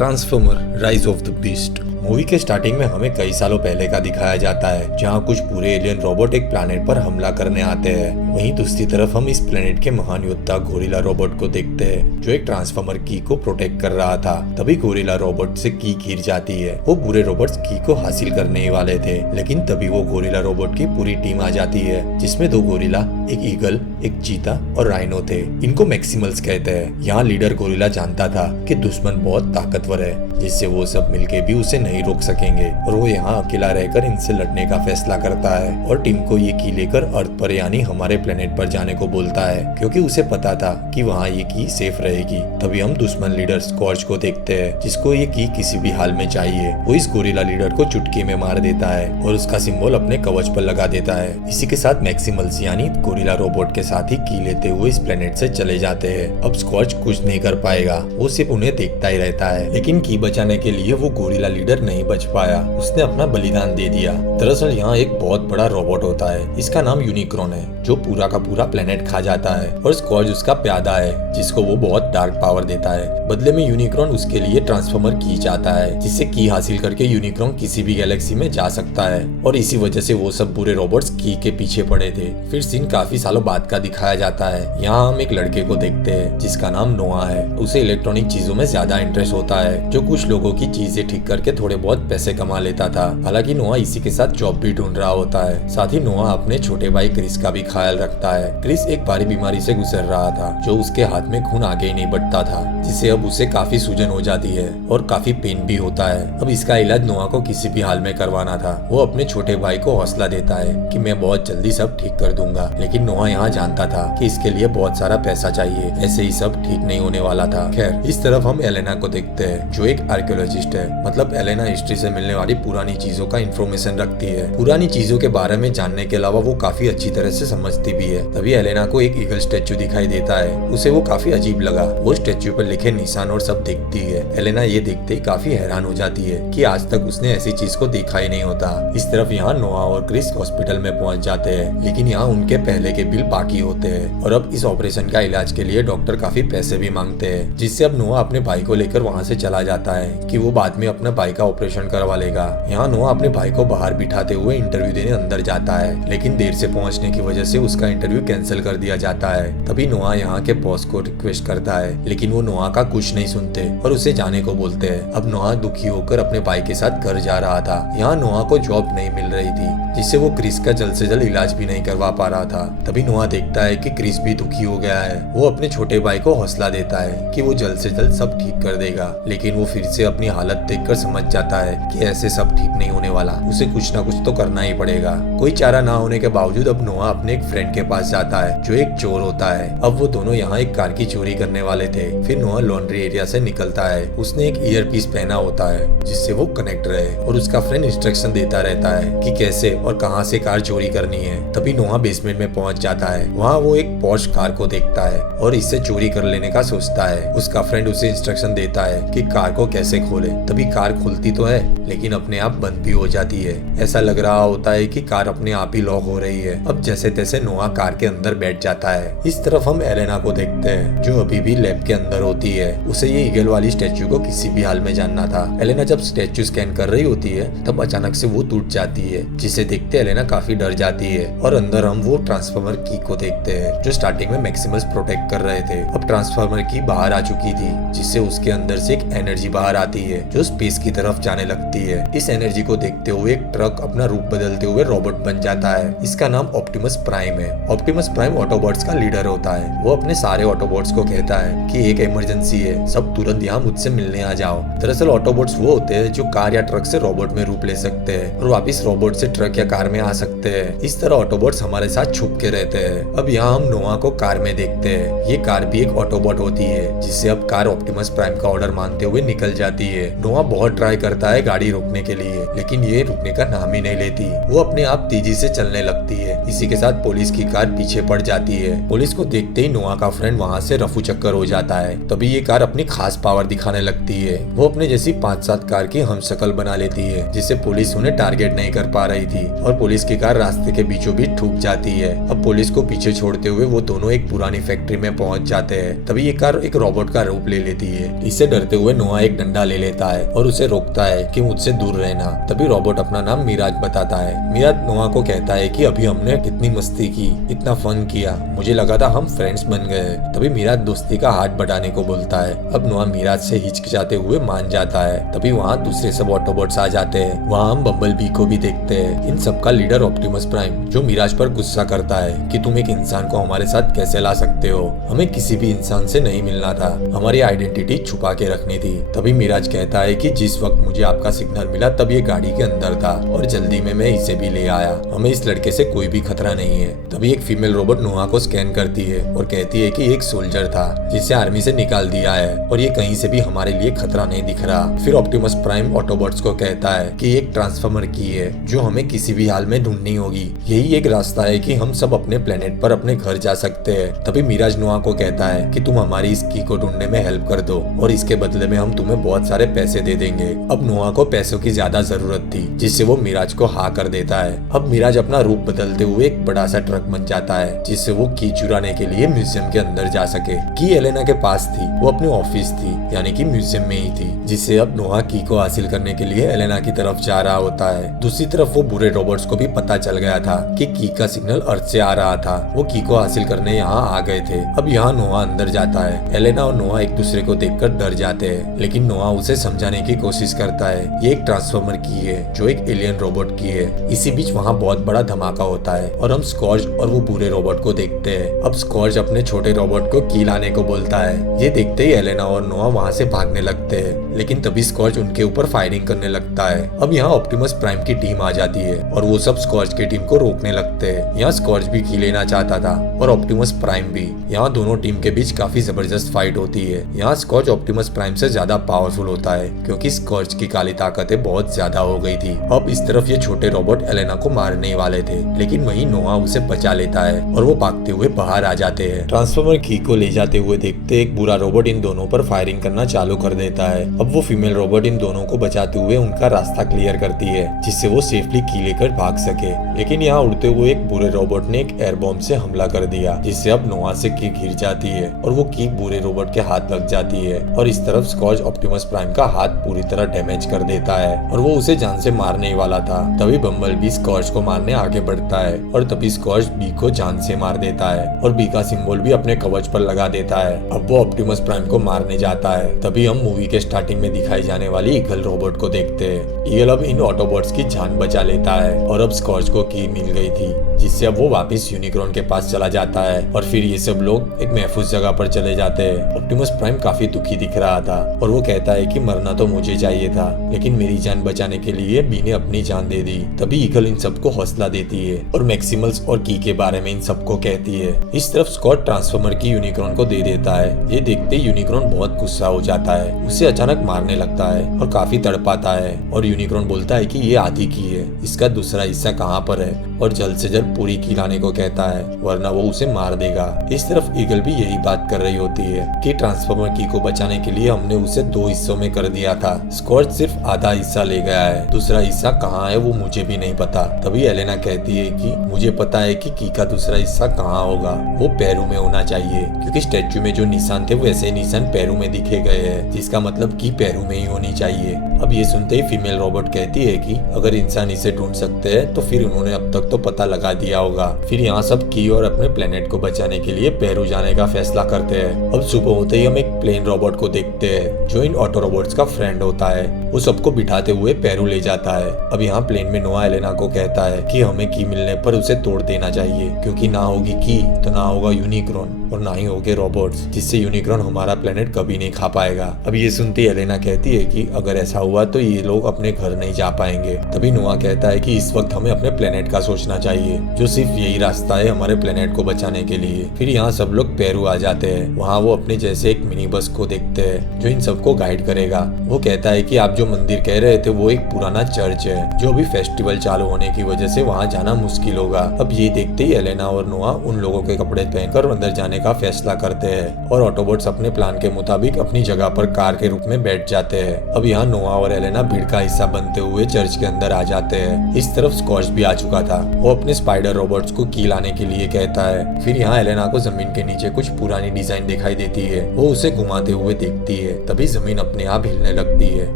Transformer rise of the beast. Movie के starting में हमें कई सालों पहले का दिखाया जाता है, जहां कुछ पूरे एलियन रोबोट एक प्लेनेट पर हमला करने आते हैं। वहीं दूसरी तरफ हम इस प्लेनेट के महान योद्धा गोरिल्ला रोबोट को देखते हैं, जो एक ट्रांसफॉर्मर की को प्रोटेक्ट कर रहा था। तभी गोरिल्ला रोबोट से की गिर जाती है। वो बुरे रोबोट्स की को हासिल करने ही वाले थे, लेकिन तभी वो गोरिल्ला रोबोट की पूरी टीम आ जाती है, जिसमें 2 गोरिल्ला, एक ईगल, एक चीता और राइनो थे। इनको मैक्सिमल्स कहते हैं। यहाँ लीडर गोरिल्ला जानता था कि दुश्मन बहुत ताकतवर है, जिससे वो सब मिलके भी उसे नहीं रोक सकेंगे, और वो यहाँ अकेला रहकर इनसे लड़ने का फैसला करता है और टीम को ये की लेकर अर्थ पर यानी हमारे प्लेनेट पर जाने को बोलता है, क्योंकि उसे पता था कि वहाँ ये की सेफ रहेगी। तभी हम दुश्मन लीडर स्कॉर्च को देखते हैं, जिसको ये की किसी भी हाल में चाहिए। वो इस गोरिल्ला लीडर को चुटकी में मार देता है और उसका सिंबल अपने कवच पर लगा देता है। इसी के साथ मैक्सिमल्स यानी गोरिल्ला रोबोट के साथ ही की लेते हुए इस प्लेनेट से चले जाते हैं। अब स्कॉर्च कुछ नहीं कर पाएगा, वो सिर्फ उन्हें देखता ही रहता है। लेकिन की बचाने के लिए वो गोरिल्ला लीडर नहीं बच पाया, उसने अपना बलिदान दे दिया। दरअसल यहाँ एक बहुत बड़ा रोबोट होता है, इसका नाम यूनिक्रॉन है, जो पूरा का पूरा प्लेनेट खा जाता है, और स्कॉर्च उसका प्यादा है, जिसको वो बहुत डार्क पावर देता है। बदले में यूनिक्रॉन उसके लिए ट्रांसफॉर्मर की चाहता है, जिससे की हासिल करके यूनिक्रॉन किसी भी गैलेक्सी में जा सकता है, और इसी वजह से वो सब बुरे रोबोट्स की के पीछे पड़े थे। फिर सीन काफी सालों बाद का दिखाया जाता है। यहाँ हम एक लड़के को देखते हैं, जिसका नाम नोआ है। उसे इलेक्ट्रॉनिक चीजों में ज्यादा इंटरेस्ट होता है, जो कुछ लोगों की चीजें ठीक करके थोड़े बहुत पैसे कमा लेता था। हालांकि नोआ इसी के साथ जॉब भी ढूंढ रहा होता है। साथ ही नोआ अपने छोटे भाई क्रिस का भी ख्याल रखता है। क्रिस एक भारी बीमारी से गुजर रहा था, जो उसके हाथ में खून आगे ही नहीं बढ़ता था, जिससे अब उसे काफी सूजन हो जाती है और काफी पेन भी होता है। अब इसका इलाज नोआ को किसी भी हाल में करवाना था। वो अपने छोटे भाई को हौसला देता है कि मैं बहुत जल्दी सब ठीक कर दूंगा, लेकिन नोआ यहाँ जानता था कि इसके लिए बहुत सारा पैसा चाहिए, ऐसे ही सब ठीक नहीं होने वाला था। खैर, इस तरफ हम एलेना को देखते हैं, जो एक आर्कियोलॉजिस्ट है। मतलब एलेना हिस्ट्री से मिलने वाली पुरानी चीजों का इन्फॉर्मेशन रखती है। पुरानी चीजों के बारे में जानने के अलावा वो काफी अच्छी तरह से समझती भी है। तभी एलेना को एक ईगल स्टेच्यू दिखाई देता है। उसे वो काफी अजीब लगा। वो स्टेच्यू पर लिखे निशान और सब देखती है। एलेना ये देखते ही काफी हैरान हो जाती है कि आज तक उसने ऐसी चीज को देखा ही नहीं होता। इस तरफ यहाँ नोआ और क्रिस हॉस्पिटल में पहुंच जाते हैं, लेकिन यहाँ उनके पहले के बिल बाकी होते हैं, और अब इस ऑपरेशन का इलाज के लिए डॉक्टर काफी पैसे भी मांगते हैं, जिससे अब नोआ अपने भाई को लेकर वहाँ से चला जाता है कि वो बाद में अपना भाई का ऑपरेशन करवा लेगा। यहाँ नोआ अपने भाई को बाहर बिठाते हुए इंटरव्यू देने अंदर जाता है, लेकिन देर से पहुंचने की वजह से उसका इंटरव्यू कैंसिल कर दिया जाता है। तभी नोआ यहाँ के बॉस को रिक्वेस्ट करता है, लेकिन वो नोआ का कुछ नहीं सुनते और उसे जाने को बोलते हैं। अब नोआ दुखी होकर अपने भाई के साथ घर जा रहा था। यहाँ नोआ को जॉब नहीं मिल रही थी, जिससे वो क्रिस का जल्द से जल्द इलाज भी नहीं करवा पा रहा था। तभी नोआ देखता है कि क्रिस भी दुखी हो गया है। वो अपने छोटे भाई को हौसला देता है कि वो जल्द से जल्द सब ठीक कर देगा, लेकिन वो फिर से अपनी हालत देखकर समझ जाता है कि ऐसे सब ठीक नहीं होने वाला, उसे कुछ ना कुछ तो करना ही पड़ेगा। कोई चारा ना होने के बावजूद अब नोआ अपने एक फ्रेंड के पास जाता है, जो एक चोर होता है। अब वो दोनों यहाँ एक कार की चोरी करने वाले थे। फिर नोआ लॉन्ड्री एरिया से निकलता है। उसने एक ईयर पीस पहना होता है, जिससे वो कनेक्ट रहे, और उसका फ्रेंड इंस्ट्रक्शन देता रहता है कि कैसे और कहाँ से कार चोरी करनी है। तभी नोआ बेसमेंट में पहुंच जाता है। वहाँ वो एक पॉश कार को देखता है और इससे चोरी कर लेने का सोचता है। उसका फ्रेंड उसे इंस्ट्रक्शन देता है कि कार को कैसे खोले। तभी कार खुलती तो है, लेकिन अपने आप बंद भी हो जाती है। ऐसा लग रहा होता है कि कार अपने आप ही लॉक हो रही है। अब जैसे तैसे नोआ कार के अंदर बैठ जाता है। इस तरफ हम एलेना को देखते हैं, जो अभी भी लैब के अंदर होती है। उसे ये ईगल वाली स्टैच्यू को किसी भी हाल में जानना था। एलेना जब स्टैच्यू स्कैन कर रही होती है, तब अचानक से वो टूट जाती है, जिसे देखते एलेना काफी डर जाती है। और अंदर हम वो ट्रांसफॉर्मर की को देखते हैं, जो स्टार्टिंग में मैक्सिमस प्रोटेक्ट कर रहे थे। अब ट्रांसफॉर्मर की बाहर आ चुकी थी, जिससे उसके अंदर से एक एनर्जी बाहर आती है, जो स्पेस की तरफ जाने लगती है। इस एनर्जी को देखते हुए एक ट्रक अपना रूप बदलते हुए रोबोट बन जाता है। इसका नाम ऑप्टिमस प्राइम है। ऑप्टिमस प्राइम ऑटोबॉट्स का लीडर होता है। वो अपने सारे ऑटोबॉट्स को कहता है कि एक इमरजेंसी है, सब तुरंत यहाँ मुझसे मिलने आ जाओ। दरअसल ऑटोबॉट्स वो होते हैं जो कार या ट्रक से रोबोट में रूप ले सकते हैं और वापिस रोबोट से ट्रक या कार में आ सकते हैं। इस तरह ऑटोबॉट्स हमारे साथ छुप के रहते हैं। अब यहाँ हम नोआ को कार में देखते हैं। ये कार भी एक ऑटोबॉट होती है, जिससे अब कार ऑप्टिमस प्राइम का ऑर्डर मानते हुए निकल जाती है। नोआ बहुत ट्राई करता है गाड़ी रोकने के लिए, लेकिन ये रुकने का नाम ही नहीं लेती। वो अपने आप तेजी से चलने लगती है, इसी के साथ पुलिस की कार पीछे पड़ जाती है। पुलिस को देखते ही नोआ का फ्रेंड वहाँ से रफू चक्कर हो जाता है। तभी ये कार अपनी खास पावर दिखाने लगती है। वो अपने जैसी 5-7 कार की हमशक्ल बना लेती है, जिससे पुलिस उन्हें टारगेट नहीं कर पा रही थी और पुलिस की कार रास्ते के बीचों बीच ठुक जाती है। अब पुलिस को पीछे छोड़ते हुए वो दोनों एक पुरानी फैक्ट्री में पहुंच जाते हैं। तभी ये कार एक रोबोट का रूप ले लेती है। इससे डरते हुए नोआ एक डंडा ले लेता है और उसे रोकता है कि मुझसे दूर रहना। तभी रोबोट अपना नाम मिराज बताता है। मिराज नोआ को कहता है कि अभी हमने कितनी मस्ती की, इतना फन किया, मुझे लगा था हम फ्रेंड्स बन गए। तभी मिराज दोस्ती का हाथ बढ़ाने को बोलता है। अब नोआ मिराज से हिचकिचाते हुए मान जाता है। तभी वहाँ दूसरे सब ऑटोबॉट्स आ जाते हैं। वहाँ हम बम्बल बी को भी देखते हैं। इन सबका लीडर ऑप्टिमस प्राइम, जो मिराज पर गुस्सा करता है कि तुम एक इंसान को हमारे साथ कैसे ला सकते हो, हमें किसी भी इंसान से नहीं मिलना था, हमारी आइडेंटिटी छुपा के रखनी थी। तभी मिराज कहता है कि जिस वक्त मुझे आपका सिग्नल मिला तब ये गाड़ी के अंदर था और जल्दी में मैं इसे भी ले आया, हमें इस लड़के से कोई भी खतरा नहीं है। तभी एक फीमेल रोबोट नोआ को स्कैन करती है और कहती है कि एक सोल्जर था जिसे आर्मी से निकाल दिया है और ये कहीं से भी हमारे लिए खतरा नहीं दिख रहा। फिर ऑप्टिमस प्राइम ऑटोबॉट्स को कहता है कि एक ट्रांसफॉर्मर की है जो हमें किसी भी हाल में ढूंढनी होगी, यही एक रास्ता है कि हम सब अपने प्लेनेट पर अपने घर जा सकते हैं। तभी मिराज नोआ को कहता है कि तुम हमारी इस की को ढूंढने में हेल्प कर दो और इसके बदले में हम तुम्हें बहुत सारे पैसे दे देंगे। अब नोआ को पैसों की ज्यादा जरूरत थी, जिससे वो मिराज को हाँ कर देता है। अब मिराज अपना रूप बदलते हुए एक बड़ा सा ट्रक बन जाता है, जिससे वो की चुराने के लिए म्यूजियम के अंदर जा सके। की एलेना के पास थी, वो अपनी ऑफिस थी यानी कि म्यूजियम में ही थी, जिससे अब नोआ की को हासिल करने के लिए एलेना की तरफ जा रहा होता है। दूसरी तरफ वो बुरे रोबोट्स को भी पता चल गया था कि की का सिग्नल अर्थ से आ रहा था। वो की को हासिल करने यहाँ आ गए थे। अब यहाँ नोआ अंदर जाता है। एलेना और नोआ एक दूसरे को देखकर डर जाते हैं, लेकिन नोआ उसे समझाने की कोशिश करता है। ये एक ट्रांसफॉर्मर की है जो एक एलियन रोबोट की है। इसी बीच वहाँ बहुत बड़ा धमाका होता है और हम स्कॉर्च और वो बुरे रोबोट को देखते हैं। अब स्कॉर्च अपने छोटे रोबोट को की लाने को बोलता है। ये देखते ही एलेना और नोआ वहाँ से भागने लगते हैं, लेकिन तभी स्कॉर्च उनके ऊपर फायरिंग करने लगता है। अब यहाँ ऑप्टिमस प्राइम की टीम आ जाती है और वो सब स्कॉर्च की टीम को रोकने लगते हैं। यहाँ स्कॉर्च भी की लेना चाहता था और ऑप्टिमस प्राइम भी। यहाँ दोनों टीम के बीच काफी जबरदस्त फाइट होती है। यहाँ स्कॉर्च ऑप्टिमस प्राइम से ज्यादा पावरफुल होता है क्योंकि स्कॉर्च की काली ताकतें बहुत ज्यादा हो गई थी। अब इस तरफ ये छोटे रोबोट एलेना को मारने वाले थे, लेकिन वहीं नोआ उसे बचा लेता है और वो भागते हुए बाहर आ जाते हैं। ट्रांसफॉर्मर की को ले जाते हुए देखते एक बुरा रोबोट इन दोनों पर फायरिंग करना चालू कर देता है। अब वो फीमेल रोबोट इन दोनों को बचाते हुए उनका रास्ता क्लियर करती है, जिससे वो सेफली की लेकर भाग सके। लेकिन यहाँ उड़ते हुए एक बुरे रोबोट ने एक एयर बॉम्ब से हमला कर दिया, जिससे अब नोआ से की गिर जाती है और वो की बुरे रोबोट के हाथ लग जाती है। और इस तरफ स्कॉर्च ऑप्टिमस प्राइम का हाथ पूरी तरह डैमेज कर देता है और वो उसे जान से मारने ही वाला था। तभी बम्बल बी स्कॉर्च को मारने आगे बढ़ता है और तभी स्कॉर्च बी को जान से मार देता है और बी का सिंबल भी अपने कवच पर लगा देता है। अब वो ऑप्टिमस प्राइम को मारने जाता है। तभी हम मूवी के स्टार्टिंग में दिखाई जाने वाली ईगल रोबोट को देखते हैं। ईगल अब इन ऑटोबॉट्स की जान बचा लेता है और अब स्कॉर्च को की मिल गई थी, जिससे अब वो वापस यूनिक्रॉन के पास चला जाता है और फिर ये सब लोग एक महफूज जगह पर चले जाते हैं। ऑप्टिमस प्राइम काफी दुखी दिख रहा था और वो कहता है कि मरना तो मुझे चाहिए था, लेकिन मेरी जान बचाने के लिए बी ने अपनी जान दे दी। तभी ईगल इन सबको हौसला देती है और मैक्सिमल्स और की के बारे में इन सबको कहती है। इस तरफ स्कॉट ट्रांसफॉर्मर की यूनिक्रॉन को दे देता है। ये देखते यूनिक्रॉन बहुत गुस्सा हो जाता है, उसे अचानक मारने लगता है और काफी तड़पाता है और यूनिक्रॉन बोलता है कि ये आधी की है, इसका दूसरा हिस्सा कहाँ पर है, और जल्द से जल्द पूरी की लाने को कहता है, वरना वो उसे मार देगा। इस तरफ ईगल भी यही बात कर रही होती है कि ट्रांसफॉर्मर की को बचाने के लिए हमने उसे 2 हिस्सों में कर दिया था, स्कॉट सिर्फ आधा हिस्सा ले गया है, दूसरा हिस्सा कहाँ है वो मुझे भी नहीं पता। तभी एलेना कहती है कि मुझे पता है कि की का दूसरा हिस्सा कहाँ होगा, वो पैरों में होना चाहिए, क्योंकि स्टैच्यू में जो निशान थे वैसे निशान पैरों में दिखे गए हैं, जिसका मतलब की पैरों में ही होनी चाहिए। अब ये सुनते ही फीमेल रोबोट कहती है कि अगर इंसान इसे ढूंढ सकते हैं तो फिर उन्होंने अब तक तो पता लगा दिया होगा। फिर यहाँ सब की और अपने प्लेनेट को बचाने के लिए पेरू जाने का फैसला करते हैं। अब सुबह होते ही हम एक प्लेन रोबोट को देखते हैं जो इन ऑटो रोबोट्स का फ्रेंड होता है। वो सबको बिठाते हुए पेरू ले जाता है। अब यहाँ प्लेन में नोआ एलेना को कहता है कि हमें की मिलने पर उसे तोड़ देना चाहिए, क्योंकि ना होगी की तो ना होगा यूनिक्रॉन। और ना ही होंगे रोबोट्स, जिससे यूनिक्रॉन हमारा प्लेनेट कभी नहीं खा पाएगा। अब ये सुनती एलेना कहती है कि अगर ऐसा हुआ तो ये लोग अपने घर नहीं जा पाएंगे। तभी नोआ कहता है कि इस वक्त हमें अपने प्लेनेट का सोचना चाहिए, जो सिर्फ यही रास्ता है हमारे प्लेनेट को बचाने के लिए। फिर यहाँ सब लोग पेरू आ जाते हैं। वहाँ वो अपने जैसे एक मिनी बस को देखते हैं जो इन सबको गाइड करेगा। वो कहता है कि आप जो मंदिर कह रहे थे वो एक पुराना चर्च है, जो अभी फेस्टिवल चालू होने की वजह से वहाँ जाना मुश्किल होगा। अब ये देखते ही एलेना और नोआ उन लोगों के कपड़े पहनकर अंदर जाने का फैसला करते हैं और ऑटोबॉट्स अपने प्लान के मुताबिक अपनी जगह पर कार के रूप में बैठ जाते हैं। अब यहाँ नोआ और एलेना भीड़ का हिस्सा बनते हुए चर्च के अंदर आ जाते हैं। इस तरफ स्कॉर्च भी आ चुका था। वो अपने स्पाइडर रोबोट्स को की लाने के लिए कहता है। फिर यहाँ एलेना को जमीन के नीचे कुछ पुरानी डिजाइन दिखाई देती है। वो उसे घुमाते हुए देखती है। तभी जमीन अपने आप हिलने लगती है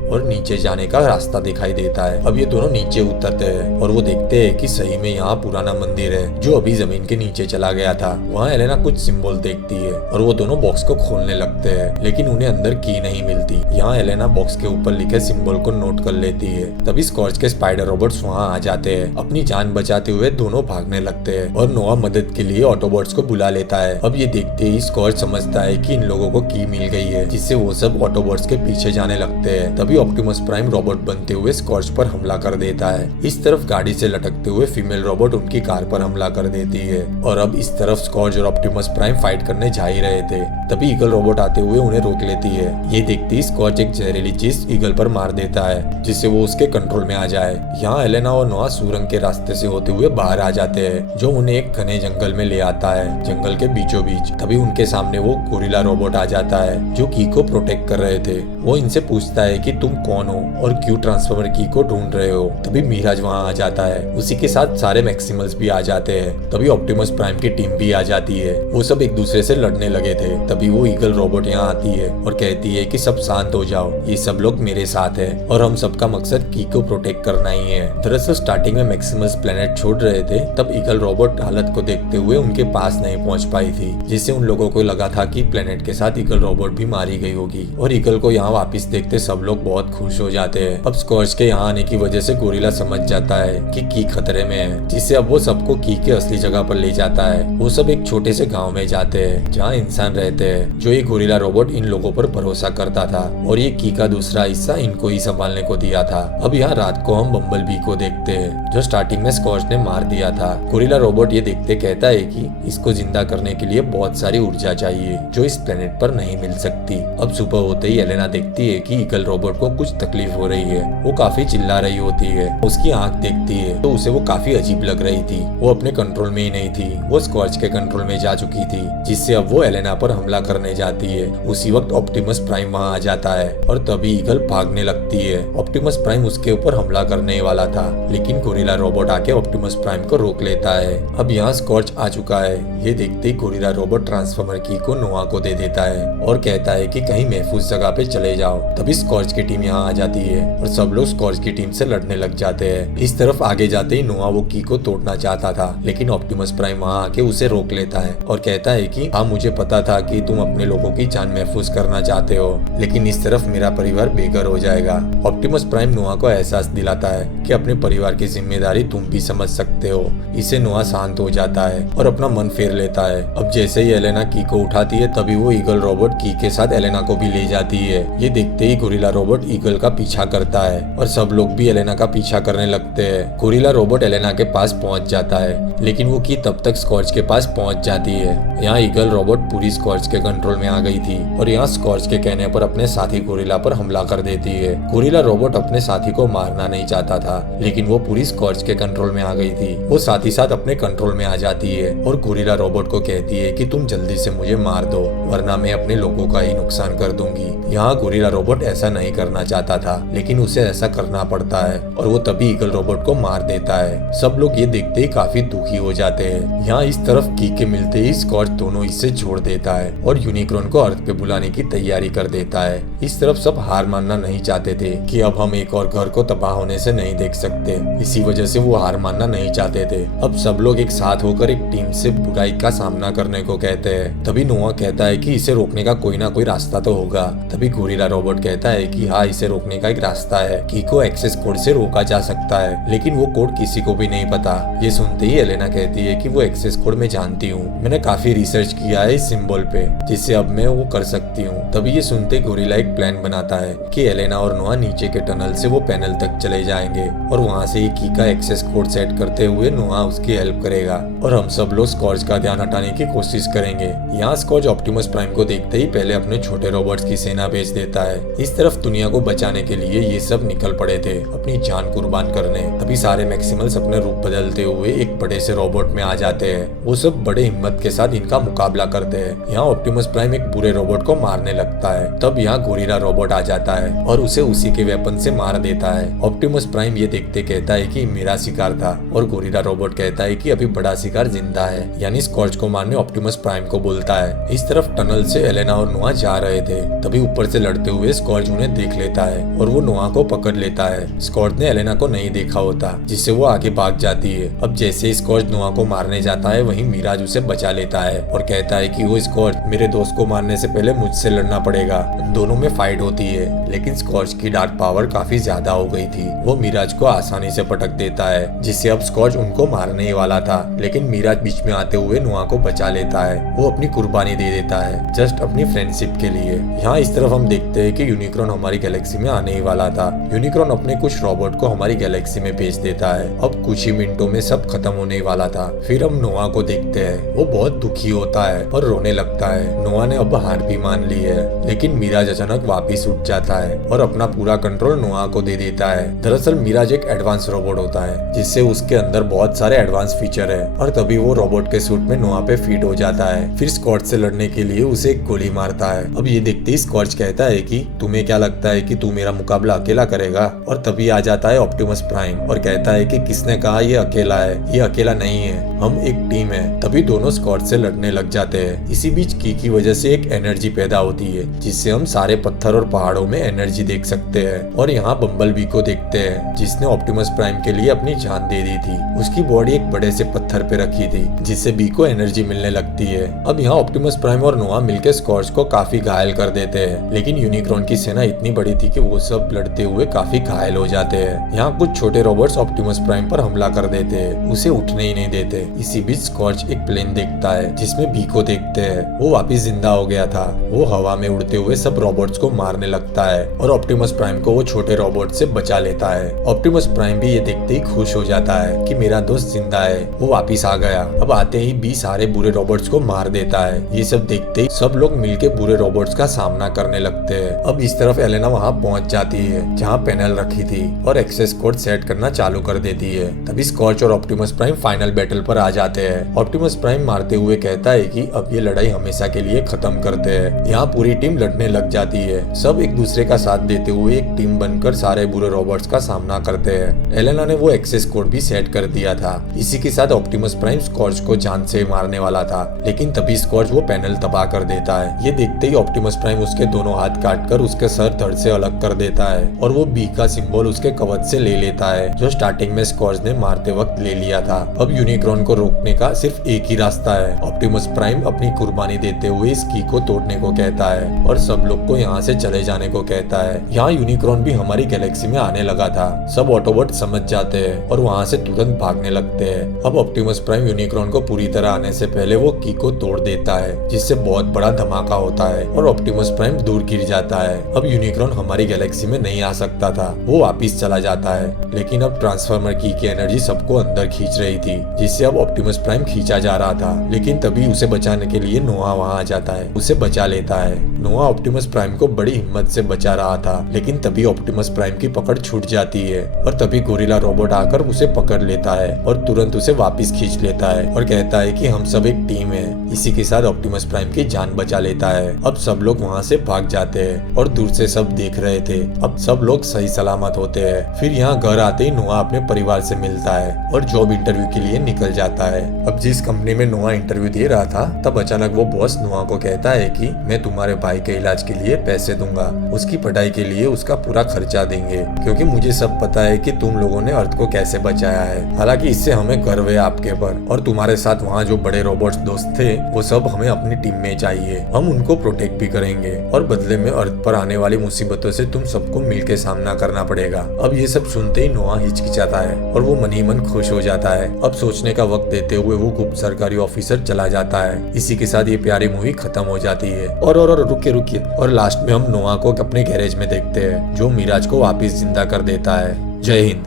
और नीचे जाने का रास्ता दिखाई देता है। अब ये दोनों नीचे उतरते हैं और वो देखते हैं कि सही में यहाँ पुराना मंदिर है जो अभी जमीन के नीचे चला गया था। वहाँ एलेना कुछ सिंबल देखती है और वो दोनों बॉक्स को खोलने लगते हैं, लेकिन उन्हें अंदर की नहीं मिलती। यहाँ एलेना बॉक्स के ऊपर लिखे सिंबल को नोट कर लेती है। तभी स्कॉर्च के स्पाइडर रोबोट्स वहाँ आ जाते हैं। अपनी जान बचाते हुए दोनों भागने लगते हैं और नोआ मदद के लिए ऑटोबॉट्स को बुला लेता है। अब ये देखते ही स्कॉर्च समझता है कि इन लोगों को की मिल गई है, जिससे वो सब ऑटोबॉट्स के पीछे जाने लगते हैं। तभी ऑप्टिमस प्राइम रोबोट बनते हुए स्कॉर्च पर हमला कर देता है। इस तरफ गाड़ी से लटकते हुए फीमेल रोबोट उनकी कार पर हमला कर देती है और अब इस तरफ स्कॉर्च और ऑप्टिमस प्राइम फाइट करने जा ही रहे थे। तभी ईगल रोबोट आते हुए उन्हें रोक लेती है। ये देखते ही स्कॉर्च एक जहरीली चीज ईगल पर मार देता है, जिससे वो उसके कंट्रोल में आ जाए। यहाँ एलेना और नोआ सुरंग के रास्ते से होते हुए बाहर आ जाते हैं, जो उन्हें एक घने जंगल में ले आता है, जंगल के बीचों बीच। तभी उनके सामने वो गोरिल्ला रोबोट आ जाता है, जो की को प्रोटेक्ट कर रहे थे। वो इनसे पूछता है कि तुम कौन हो और क्यों ट्रांसफॉर्मर की को ढूंढ रहे हो। तभी मिराज वहाँ आ जाता है। उसी के साथ सारे मैक्सिमल्स भी आ जाते हैं। तभी ऑप्टिमस प्राइम की टीम भी आ जाती है। वो सब एक दूसरे से लड़ने लगे थे। तभी वो ईगल रोबोट यहाँ आती है और कहती है कि सब शांत हो जाओ, ये सब लोग मेरे साथ है और हम सबका मकसद की को प्रोटेक्ट करना ही है। दरअसल स्टार्टिंग में मैक्सिमल्स प्लेनेट छोड़ रहे थे, तब ईगल रोबोट हालत को देखते हुए उनके पास नहीं पहुंच पाई थी, जिससे उन लोगों को लगा था कि प्लेनेट के साथ ईगल रोबोट भी मारी गई होगी। और ईगल को यहाँ वापस देखते सब लोग बहुत खुश हो जाते हैं। अब स्कॉर्च के यहाँ आने की वजह से गोरिल्ला समझ जाता है कि की खतरे में है, जिससे अब वो सबको की के असली जगह पर ले जाता है। वो सब एक छोटे से गांव में जाते हैं जहाँ इंसान रहते हैं, जो ये गोरिल्ला रोबोट इन लोगों पर भरोसा करता था और ये की का दूसरा हिस्सा इनको ही संभालने को दिया था। अब यहाँ रात को हम बम्बल बी को देखते हैं, जो स्टार्टिंग में स्कॉर्च ने मार दिया था। गोरिल्ला रोबोट ये देखते कहता है कि इसको जिंदा करने के लिए बहुत सारी ऊर्जा चाहिए, जो इस प्लेनेट पर नहीं मिल सकती। अब सुबह होते ही एलेना देखती है कि ईगल रोबोट को कुछ तकलीफ हो रही है। वो काफी चिल्ला रही होती है। उसकी आंख देखती है तो उसे वो काफी अजीब लग रही थी। वो अपने कंट्रोल में ही नहीं थी, वो स्कॉर्च के कंट्रोल में जा चुकी थी, जिससे अब वो एलेना पर हमला करने जाती है। उसी वक्त ऑप्टिमस प्राइम वहाँ आ जाता है और तभी ईगल भागने लगती है। ऑप्टिमस प्राइम उसके ऊपर हमला करने वाला था, लेकिन गोरिल्ला रोबोट आके ऑप्टिमस प्राइम को रोक लेता है। अब यहाँ स्कॉर्च आ चुका है। ये देखते ही गोरिल्ला रोबोट ट्रांसफॉर्मर की को नोआ को दे देता है और कहता है कि कहीं महफूज जगह पे चले जाओ। तभी स्कॉर्च की टीम यहाँ आ जाती है और सब लोग स्कॉर्च की टीम से लड़ने लग जाते हैं। इस तरफ आगे जाते ही नोआ वो की को तोड़ना चाहता था, लेकिन ऑप्टिमस प्राइम वहाँ आके उसे रोक लेता है और कहता है कि हाँ, मुझे पता था कि तुम अपने लोगों की जान महफूज करना चाहते हो, लेकिन इस तरफ मेरा परिवार बेघर हो जाएगा। ऑप्टिमस प्राइम नोआ को एहसास दिलाता है कि अपने परिवार की जिम्मेदारी तुम भी समझ सकते हो। इससे नोआ शांत हो जाता है और अपना मन फेर लेता है। अब जैसे ही एलेना की को उठाती है, तभी वो ईगल रोबोट की के साथ एलेना को भी ले जाती है। ये देखते ही गोरिल्ला रोबोट ईगल का पीछा करता है और सब लोग भी एलेना का पीछा करने लगते हैं। गोरिल्ला रोबोट एलेना के पास पहुंच जाता है, लेकिन वो की तब तक स्कॉर्च के पास पहुंच जाती है। यहाँ ईगल रोबोट पूरी स्कॉर्च के कंट्रोल में आ गई थी और यहाँ स्कॉर्च के कहने पर अपने साथी गोरिल्ला पर हमला कर देती है। गोरिल्ला रोबोट अपने साथी को मारना नहीं चाहता था, लेकिन वो पूरी स्कॉर्च के कंट्रोल में आ गई थी। वो साथ ही साथ अपने कंट्रोल में आ जाती है और गोरिल्ला रोबोट को कहती है कि तुम जल्दी से मुझे मार दो, वरना मैं अपने लोगों का ही नुकसान कर दूंगी। यहाँ गोरिल्ला रोबोट ऐसा नहीं करना चाहता था, लेकिन उसे ऐसा करना पड़ता है और वो तभी ईगल रोबोट को मार देता है। सब लोग ये देखते ही काफी दुखी हो जाते हैं। यहाँ इस तरफ की के मिलते ही स्कॉर्च दोनों हिस्से छोड़ देता है और यूनिक्रॉन को अर्थ पे बुलाने की तैयारी कर देता है। इस तरफ सब हार मानना नहीं चाहते थे कि अब हम एक और घर को तबाह होने से नहीं देख सकते, इसी वजह से वो हार मानना नहीं चाहते थे। अब सब लोग एक साथ होकर एक टीम से बुराई का सामना करने को कहते हैं। तभी नोआ कहता है कि इसे रोकने का कोई ना कोई रास्ता तो होगा। तभी गोरिल्ला रोबोट कहता है कि हाँ, इसे रोकने का एक रास्ता है, की को एक्सेस कोड से रोका जा सकता है, लेकिन वो कोड किसी को भी नहीं पता। ये सुनते ही एलेना कहती है कि वो एक्सेस कोड मैं जानती हूँ, मैंने काफी रिसर्च किया है इस सिंबल पे, जिससे अब मैं वो कर सकती हूँ। तभी ये सुनते गोरिल्ला एक प्लान बनाता है कि एलेना और नोआ नीचे के टनल से वो पैनल तक चले जाएंगे और वहाँ से ये की का एक्सेस कोड सेट करते हुए नोआ उसकी हेल्प करेगा और हम सब लोग स्कॉर्च का ध्यान हटाने की कोशिश करेंगे। यहाँ स्कॉर्च ऑप्टिमस प्राइम को देखते ही पहले अपने छोटे रोबोट्स की सेना भेज देता है। इस तरफ दुनिया को बचाने के लिए ये सब निकल पड़े थे अपनी जान कुर्बान करने। तभी सारे मैक्सिमल्स अपने रूप बदलते हुए एक बड़े से रोबोट में आ जाते हैं। वो सब बड़े हिम्मत के साथ इनका मुकाबला करते हैं। यहाँ ऑप्टिमस प्राइम एक बुरे रोबोट को मारने लगता है। तब यहाँ गोरिल्ला रोबोट आ जाता है और उसे उसी के वेपन से मार देता है। ऑप्टिमस प्राइम ये देखते कहता है कि मेरा शिकार था और गोरिल्ला रोबोट कहता है कि अभी बड़ा शिकार जिंदा है, यानी स्कॉर्च को मारने ऑप्टिमस प्राइम को बोलता है। इस तरफ टनल से एलेना और नोआ जा रहे थे। तभी ऊपर से लड़ते हुए स्कॉर्च उन्हें देख लेता है और वो नोआ को पकड़ लेता है। स्कॉर्च ने एलेना को नहीं देखा होता, जिससे वो आगे भाग जाती है। अब जैसे ही स्कॉर्च नोआ को मारने जाता है, वहीं मिराज उसे बचा लेता है और कहता है कि वो स्कॉर्च, मेरे दोस्त को मारने से पहले मुझसे लड़ना पड़ेगा। दोनों में फाइट होती है, लेकिन स्कॉर्च की डार्क पावर काफी ज्यादा हो गई थी। वो मिराज को आसानी से पटक देता है, जिससे अब स्कॉर्च उनको मारने ही वाला था, लेकिन मिराज बीच में आते हुए नोआ को बचा लेता है। वो अपनी कुर्बानी दे देता है जस्ट अपनी फ्रेंडशिप के लिए। यहाँ इस तरफ हम देखते हैं कि यूनिक्रॉन हमारी गैलेक्सी में आने ही वाला था। यूनिक्रॉन अपने कुछ रोबोट को हमारी गैलेक्सी में भेज देता है। अब कुछ ही मिनटों में सब खत्म होने ही वाला था। फिर हम नोआ को देखते हैं। वो बहुत दुखी होता है और रोने लगता है। नोआ ने अब हार भी मान ली है, लेकिन मिराज अचानक वापिस उठ जाता है और अपना पूरा कंट्रोल नोआ को दे देता है। दरअसल मिराज एक एडवांस रोबोट होता है, जिससे उसके अंदर बहुत सारे एडवांस फीचर है और तभी वो रोबोट के सूट में नोआ पे फिट हो जाता है। फिर स्कॉर्च से लड़ने के लिए उसे एक गोली मारता है। अब ये देखते ही स्कॉर्च कहता है कि तुम्हें क्या लगता है कि तू मेरा मुकाबला अकेला करेगा? और तभी आ जाता है ऑप्टिमस प्राइम और कहता है कि किसने कहा ये अकेला है? ये अकेला नहीं है, हम एक टीम है। तभी दोनों स्कॉर्च से लड़ने लग जाते हैं। इसी बीच की वजह से एक एनर्जी पैदा होती है, जिससे हम सारे पत्थर और पहाड़ों में एनर्जी देख सकते हैं। और यहाँ बम्बल बी को देखते हैं, जिसने ऑप्टिमस प्राइम के लिए अपनी जान दे दी थी। उसकी बॉडी एक बड़े से पत्थर पे रखी थी, जिससे बी को एनर्जी मिलने लगती है। अब यहाँ ऑप्टिमस प्राइम और नोआ मिलकर स्कॉर्च को काफी घायल कर देते हैं, लेकिन यूनिक्रॉन की सेना इतनी बड़ी थी कि वो सब लड़ते हुए काफी घायल हो जाते हैं। यहाँ कुछ छोटे रोबोट्स ऑप्टिमस प्राइम पर हमला कर देते हैं, उसे उठने ही नहीं देते। इसी बीच स्कॉर्च एक प्लेन देखता है, जिसमें बी को देखते हैं। वो वापिस जिंदा हो गया था। वो हवा में उड़ते हुए सब रोबोट्स को मारने लगता है और ऑप्टिमस प्राइम को वो छोटे रोबोट से बचा लेता है। ऑप्टिमस प्राइम भी ये देखते ही खुश हो जाता है कि मेरा दोस्त जिंदा है, वो वापिस आ गया। अब आते ही बी सारे बुरे रोबोट्स को मार देता है। ये सब देखते ही सब लोग मिलके बुरे रोबोट्स का सामना करने लगते हैं। अब इस तरफ एलेना वहाँ पहुँच जाती है जहाँ पैनल रखी थी और एक्सेस कोड सेट करना चालू कर देती है। तभी स्कॉर्च और ऑप्टिमस प्राइम फाइनल बैटल पर आ जाते हैं। ऑप्टिमस प्राइम मारते हुए कहता है कि अब ये लड़ाई हमेशा के लिए खत्म करते हैं। यहाँ पूरी टीम लड़ने लग जाती है। सब एक दूसरे का साथ देते हुए एक टीम बनकर सारे बुरे रोबोट्स का सामना करते हैं। एलेना ने वो एक्सेस कोड भी सेट कर दिया था। इसी के साथ ऑप्टिमस प्राइम स्कॉर्च को जान से मारने वाला था, लेकिन तभी स्कॉर्च वो पैनल तबाह कर देता है। ये देखते ही ऑप्टिमस प्राइम उसके दोनों हाथ काटकर उसके सर धड़ से अलग कर देता है और वो बी का सिंबल उसके कवच से ले लेता है, जो स्टार्टिंग में स्कॉर्च ने मारते वक्त ले लिया था। अब यूनिक्रॉन को रोकने का सिर्फ एक ही रास्ता है। ऑप्टिमस प्राइम अपनी कुर्बानी देते हुए इस की को तोड़ने को कहता है और सब लोग को यहाँ से चले जाने को कहता है। यहाँ यूनिक्रॉन भी हमारी गैलेक्सी में आने लगा था। सब ऑटोबॉट समझ जाते हैं और वहाँ से तुरंत भागने लगते हैं। अब ऑप्टिमस प्राइम यूनिक्रॉन को पूरी तरह आने से पहले वो की को तोड़ देता है, जिससे बहुत बड़ा धमाका होता है और ऑप्टिमस प्राइम दूर गिर जाता है। अब यूनिक्रॉन हमारी गैलेक्सी में नहीं आ सकता था, वो वापिस चला जाता है। लेकिन अब ट्रांसफॉर्मर की एनर्जी सबको अंदर खींच रही थी, जिससे अब ऑप्टिमस प्राइम खींचा जा रहा था। लेकिन तभी उसे बचाने के लिए नोआ वहाँ आ जाता है, उसे बचा लेता है। नोआ ऑप्टिमस प्राइम को बड़ी हिम्मत से बचा रहा था, लेकिन तभी ऑप्टिमस प्राइम की पकड़ छूट जाती है और तभी गोरिल्ला रोबोट आकर उसे पकड़ लेता है और तुरंत उसे वापस खींच लेता है और कहता है कि हम सब एक टीम है। इसी के साथ ऑप्टिमस प्राइम की जान बचा लेता है। अब सब लोग वहाँ से भाग जाते हैं और दूर से सब देख रहे थे। अब सब लोग सही सलामत होते हैं। फिर यहाँ घर आते ही नोआ अपने परिवार से मिलता है और जॉब इंटरव्यू के लिए निकल जाता है। अब जिस कंपनी में नोआ इंटरव्यू दे रहा था, तब अचानक वो बॉस नोआ को कहता है कि मैं तुम्हारे भाई भाई के इलाज के लिए पैसे दूंगा, उसकी पढ़ाई के लिए उसका पूरा खर्चा देंगे, क्योंकि मुझे सब पता है कि तुम लोगों ने अर्थ को कैसे बचाया है। हालांकि इससे हमें गर्व है आपके पर, और तुम्हारे साथ वहाँ जो बड़े रोबोट्स दोस्त थे वो सब हमें अपनी टीम में चाहिए। हम उनको प्रोटेक्ट भी करेंगे और बदले में अर्थ पर आने वाली मुसीबतों से तुम सबको मिलकर सामना करना पड़ेगा। अब ये सब सुनते ही नोआ हिचकिचाता है और वो मन ही मन खुश हो जाता है। अब सोचने का वक्त देते हुए वो गुप्त सरकारी ऑफिसर चला जाता है। इसी के साथ ये प्यारी मूवी खत्म हो जाती है। और रुकिए और लास्ट में हम नोआ को अपने गैरेज में देखते हैं, जो मिराज को वापस जिंदा कर देता है। जय हिंद।